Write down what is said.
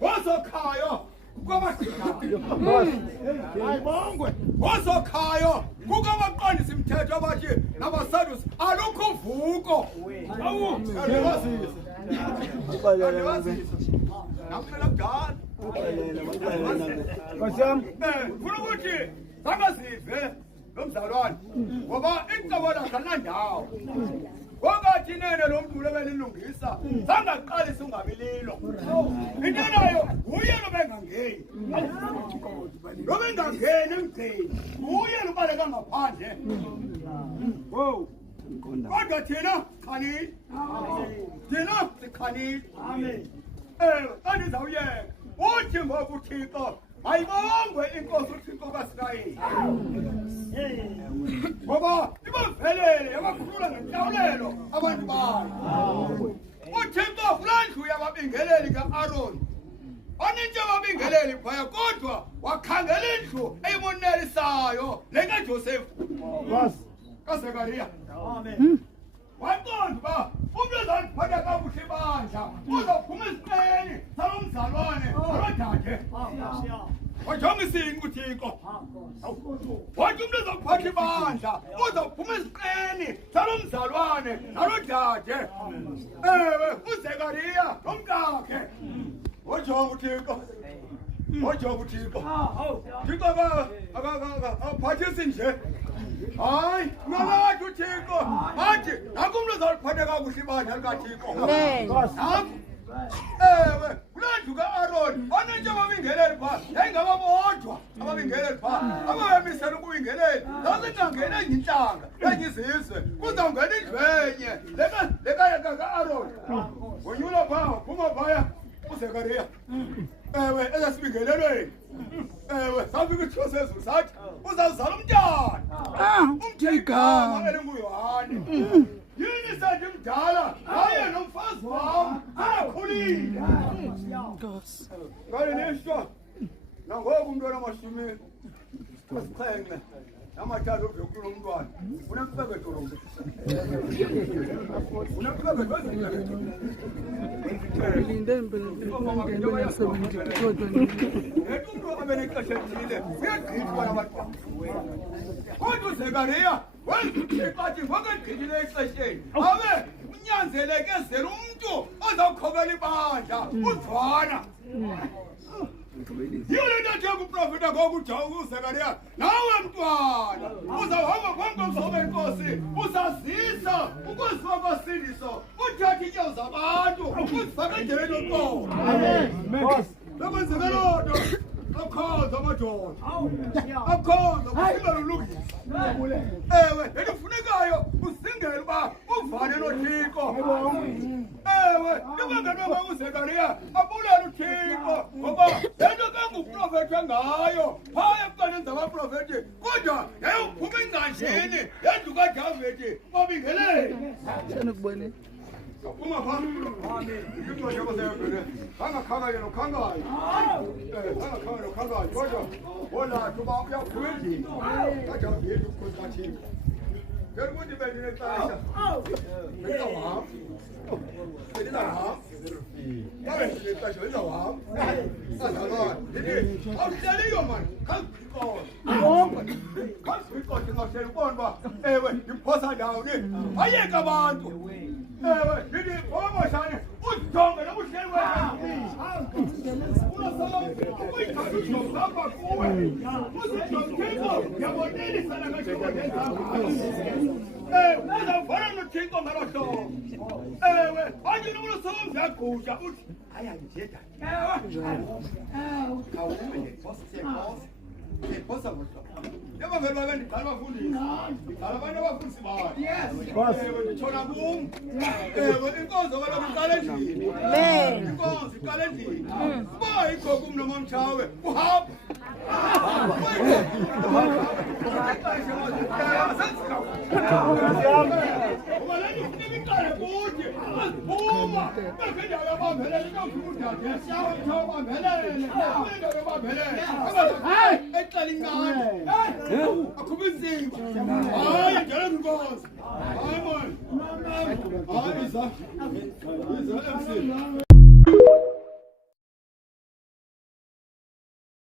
Wozokhayo kwabashikayo ayibongwe wozokhayo kukamaqondisa imithetho abathi nabasadusi alukho vuko awu nakumela kudala funa ukuthi sangazive lo mzalwane ngoba icebo lakhe alinandawo Wongathi nene lo muntu lebelilungisa sangaqalisa ungabililo into nayo uye lobengangeni lobengangeni emgcini uye lobaleka ngaphandle wow kodwa thina khanini thina sikhanini amen andizawuyeka uthi ngoba uThixo ayibongwe inkosi uThixo kaSirayeli ngoba ibavelele yabakhulula ngenhlawulelo abantu bayo uThixo kulandlu yababingeleli kaAroni oninte ababingeleli phaya kodwa wakhangela indlu eyimonelisayo lenkaJosefu kaZekariya amen waqonda uba umuntu ozaliphatha kakuhle ibandla uzophuma esiqeni salomzalwane alodade wajonga isinqu uThixo wathi umuntu ozaphatha ibandla uzophuma esiqeni salomzalwane alodade ewe uZekariya nomkakhe wajonga uThixo wajonga uThixo Thixo akaphathisi nje hayi nalathi uThixo athi nakumuntu ozaliphatha kakuhle ibandla likaThixo ewe kulandlu kaAroni oninte ababingeleli phaa yayingababodwa ababingeleli phaa ababemisela ukubingeleli zazingangeni enye intlanga enye izizwe kuzawungena indlu enye lekaya kaAroni wonyula phaa waphuma phaya uZekariya ewe ezasibingelelweni ewe safika isithiyo sezulu sathi uzawuzala umntwana umthigama elinguYohane yini sathi mdala haye nomfazi wam akhulile ngale neshwa nangoku umntwana amashumi asixhenxe namathathu ovekulo umntwana unemfekedo lo unemfekedo kodwa uZekariya wenzuxathi ngokegqithile exesheni abe unyanzeleke zela umntu ozawukhokela ibandla uJohana yiyo le nto athe kuprofeta uZekariya nawe mntwana uzawuhamba phambi komhlobo enkosi uzazisa ukwaziwa kwasindiso uthathe iinyawo zabantu uzifake endleleni yoqobo lokwenzeke loo nto akhonza amadoda akhonza kusinga lulungisa ewe lento kufunekayo usingele uba uvane noThixo ewe ibangenoma uZekariya abulele uThixo ngoba lento kanguprofethe ngayo phaya ebukaneni zabaprofethi kodwa yayophuma engcanjini yendlu kaDavide babingelele uma phambi into njengo zevele angakhanganye nokhangayo angakhanganye nokhangayo kodwa wona kuba uyaphuma endlini kaDavide ukhosi kaThixo ngeke ukuthi bendine exesha benza wam benza wam yabe ndixesha benza wam azalwana ndithi awuhleliyo mani khangikhosi ngawuhlela ubona uba ewe ndiphosa ndawoni ayeka abantu ewe ndithi omoshane ujonge noba uhleli uyithatha kuwe uzijonge yabonelisana uzawufana noThixo ngalo hlobo ewe athi nomuntu sokumzagusha uthi ayanjeda Never been any kind of food. I food smart. Yes, Chona boom. When it goes over the college, man, because the college, boy, Kokum no one chow. Hop. Akubizinga hayi ngeke ngikoze hayi man hayi isa MC